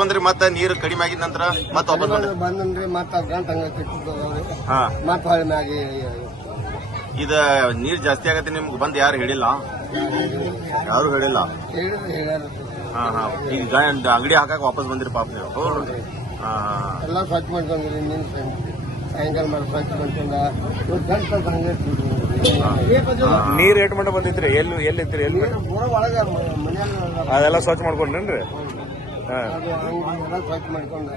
ಬಂದ್ರಿ ಮತ್ತೆ ನೀರು ಕಡಿಮೆ ಆಗಿದ ನಂತರ ಮತ್ತೆ ವಾಪಸ್ ಬಂದ್ರಿ ಮತ್ತೆ ಮತ್ತೆ ಹೊಳೆ ಮ್ಯಾಗಿ ಇದ ನೀರ್ ಜಾಸ್ತಿ ಆಗತ್ತೆ ನಿಮ್ಗೆ ಬಂದ್ ಯಾರು ಹೇಳಿಲ್ಲ? ಯಾರು ಹೇಳಿಲ್ಲ. ಹಾ ಹಾ ಈಗ ಅಂಗಡಿ ಹಾಕಕ್ ವಾಪಸ್ ಬಂದಿರಿ ಪಾಪ ನೀವು? ಎಲ್ಲ ಸ್ವಚ್ಛ ಮಾಡ್ಕೊಂಡ್ರಿ ನೀನ್ ಸಾಯಂಕಾಲ ಮಾಡಿ ಸ್ವಚ್ಛ ಮಾಡ್ಕೊಂಡ ನೀರ್ ಏಟ್ ಮಟ್ಟ ಬಂದಿದ್ರಿ? ಎಲ್ಲಿದ್ರಿ? ಎಲ್ಲಿ ಅದೆಲ್ಲ ಸ್ವಚ್ಛ ಮಾಡ್ಕೊಂಡ್ರೇನ್ರಿ? ಸ್ವಚ್ಛ ಮಾಡ್ಕೊಂಡ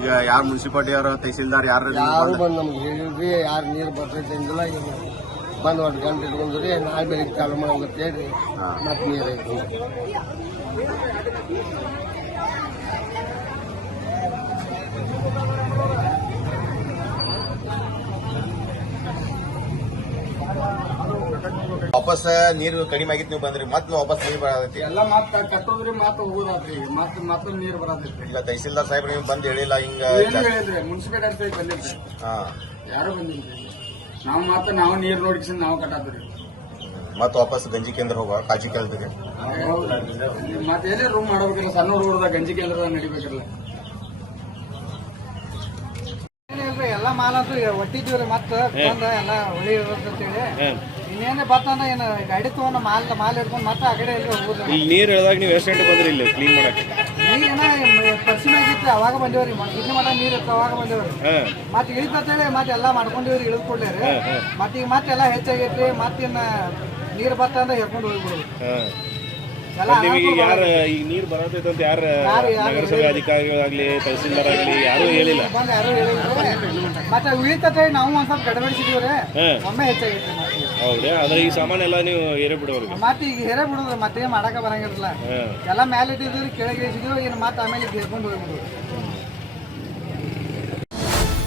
ಈಗ ಯಾರು ಮುನ್ಸಿಪಾಲಿಟಿ ಅವರು ತಹಸೀಲ್ದಾರ್ ಯಾರು ಬಂದ್ ನಮ್ಗೆ ಹೇಳಿದ್ರಿ ಯಾರು ನೀರು ಬರ್ತೈತೆ ಅಂದಿಲ್ಲ. ಬಂದ್ 1 ಗಂಟೆ ಇಟ್ಕೊಂಡ್ರಿ ನಾಳೆ ಬೆಳಿಗ್ಗೆ ಚಾಲು ಮಾಡೋಗತ್ತೆ ಹೇಳ್ರಿ ಮತ್ತೆ ನೀರು ಐತಿ. ವಾಪಸ್ ನೀರು ಕಡಿಮೆ ಆಗಿತ್ತು ನೀವು ಬಂದ್ರಿ ಮತ್ತೆ ವಾಪಸ್ ನೀರು ಬರತೈತಿ ಎಲ್ಲ ಮತ್ತೆ ಕಟ್ಟೋದ್ರಿ ಮತ್ತೆ ಹೋಗೋದಾದ್ರಿ ಮತ್ತೆ ನೀರು ಬರತೈತಿ. ಇಲ್ಲ ತಹಸೀಲ್ದಾರ್ ಸಾಹೇಬ್ರು ನೀವು ಬಂದ್ ಹೇಳಿಲ್ಲ ಹಿಂಗ ಹೇಳಿದ್ರಿ ಮುನ್ಸಿಪಾಲಿಟಿ ಬಂದಿದ್ರಿ ಯಾರು ಬಂದಿಲ್ರಿ. ನಾವು ನೀರು ನೋಡ್ಕೊಂಡು ನಾವು ಕಟ್ಟಾದ್ರಿ ಮತ್ತೆ ವಾಪಸ್ ಗಂಜಿ ಕೇಂದ್ರ ಹೋಗ ಕಾಜಿ ಕೇಳ್ತೀರಿ ಮತ್ತೆ ಎಲ್ಲಿ ರೂಮ್ ಮಾಡಬೇಕಿಲ್ಲ ಸಣ್ಣ ಹುಡುಗರದ ಗಂಜಿ ಕೇಂದ್ರದಾಗ ನಡಿಬೇಕಿಲ್ಲ. ಎಲ್ಲ ಮಾಲ್ ಅಂತ ಒಟ್ಟಿದ್ವಿ ಮತ್ತೆ ಬಂದ ಎಲ್ಲ ಒಳ್ಳೆ ಅಂತೇಳಿ ಇನ್ನೇನೆ ಬತ್ತಾನ ಏನು ಗಾಡಿ ತಗೊಂಡ ಮಾಲ್ ಹಿಡ್ಕೊಂಡು ಮತ್ತೆ ಆ ಕಡೆ ಎಲ್ಲಿ ಹೋಗುದು. ಇಲ್ಲಿ ನೀರು ಇಳಿದಾಗ ನೀವು ಎಷ್ಟು ಗಂಟೆ ಬಂದ್ರಿ ಇಲ್ಲಿ ಕ್ಲೀನ್ ಮಾಡಕ್ಕೆ? ನೀರೇನ ಪರ್ಸಿನ ಆಗಿತ್ತು ಅವಾಗ ಬಂದೇವ್ರಿ. ಇನ್ನು ಮಟ ನೀರು ಇತ್ತು ಅವಾಗ ಬಂದೇವ್ರಿ. ಮತ್ತೆ ಇಳಿತೇಳಿ ಮತ್ತೆ ಎಲ್ಲ ಮಾಡ್ಕೊಂಡಿವ್ರಿ ಇಳಿದ್ಕೊಳ್ಳಿ ಮತ್ತೆ ಈಗ ಮತ್ತೆ ಎಲ್ಲ ಹೆಚ್ಚಾಗೈತಿ. ಮತ್ತಿನ್ನ ನೀರು ಬತ್ತ ಅಂದ್ರೆ ಹೇಳ್ಕೊಂಡು ಹೋಗ್ಬಿಡುದು. ನಿಮಗೆ ಯಾರು ಈಗ ನೀರು ಬರತೈತೆ ಅಂತ ಯಾರು ನಗರಸಭೆ ಅಧಿಕಾರಿಗಳಾಗ್ಲಿ ತಹಸೀಲ್ದಾರ್ ಆಗ್ಲಿ ಯಾರು ಹೇಳಿಲ್ಲ? ಮತ್ತೆ ಉಳಿತತೆ ನಾವು ಒಂದ್ ಸ್ವಲ್ಪ ಗಡಬಡಿಸಿದೀವ್ರಿ ಒಮ್ಮೆ ಹೆಚ್ಚಾಗೈತಿ. ಹೌದಾ? ಅದ್ರ ಈ ಸಾಮಾನು ಎಲ್ಲ ನೀವು ಏರೇ ಬಿಡೋರು ಮತ್ತೆ ಈಗ ಹೇರೇ ಬಿಡುದು ಮತ್ತೆ ಮಾಡಾಕ ಬರಂಗಿರಲ್ಲ. ಎಲ್ಲ ಮೇಲೆ ಇಟ್ಟಿದ್ವಿ ಕೆಳಗೆ ಇಳಿಸಿದ್ವಿ ಏನು ಮತ್ತೆ ಆಮೇಲೆ ಹೇರ್ಕೊಂಡು ಹೋಗ್ಬಿಡುದು.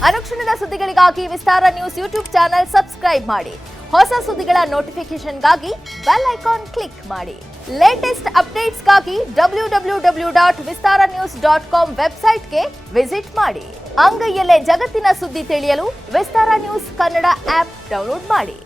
ಅನುಕ್ಷಣದ ಸುದ್ದಿಗಳಿಗಾಗಿ ವಿಸ್ತಾರ ನ್ಯೂಸ್ ಯೂಟ್ಯೂಬ್ ಚಾನೆಲ್ ಸಬ್ಸ್ಕ್ರೈಬ್ ಮಾಡಿ. ಹೊಸ ಸುದ್ದಿಗಳ ನೋಟಿಫಿಕೇಶನ್ಗಾಗಿ ಬೆಲ್ ಐಕಾನ್ ಕ್ಲಿಕ್ ಮಾಡಿ. ಲೇಟೆಸ್ಟ್ ಅಪ್ಡೇಟ್ಸ್ಗಾಗಿ www.vistaranews.com ವೆಬ್ಸೈಟ್ಗೆ ವಿಸಿಟ್ ಮಾಡಿ. ಅಂಗೈಯಲ್ಲೇ ಜಗತ್ತಿನ ಸುದ್ದಿ ತಿಳಿಯಲು ವಿಸ್ತಾರ ನ್ಯೂಸ್ ಕನ್ನಡ ಆಪ್ ಡೌನ್ಲೋಡ್ ಮಾಡಿ.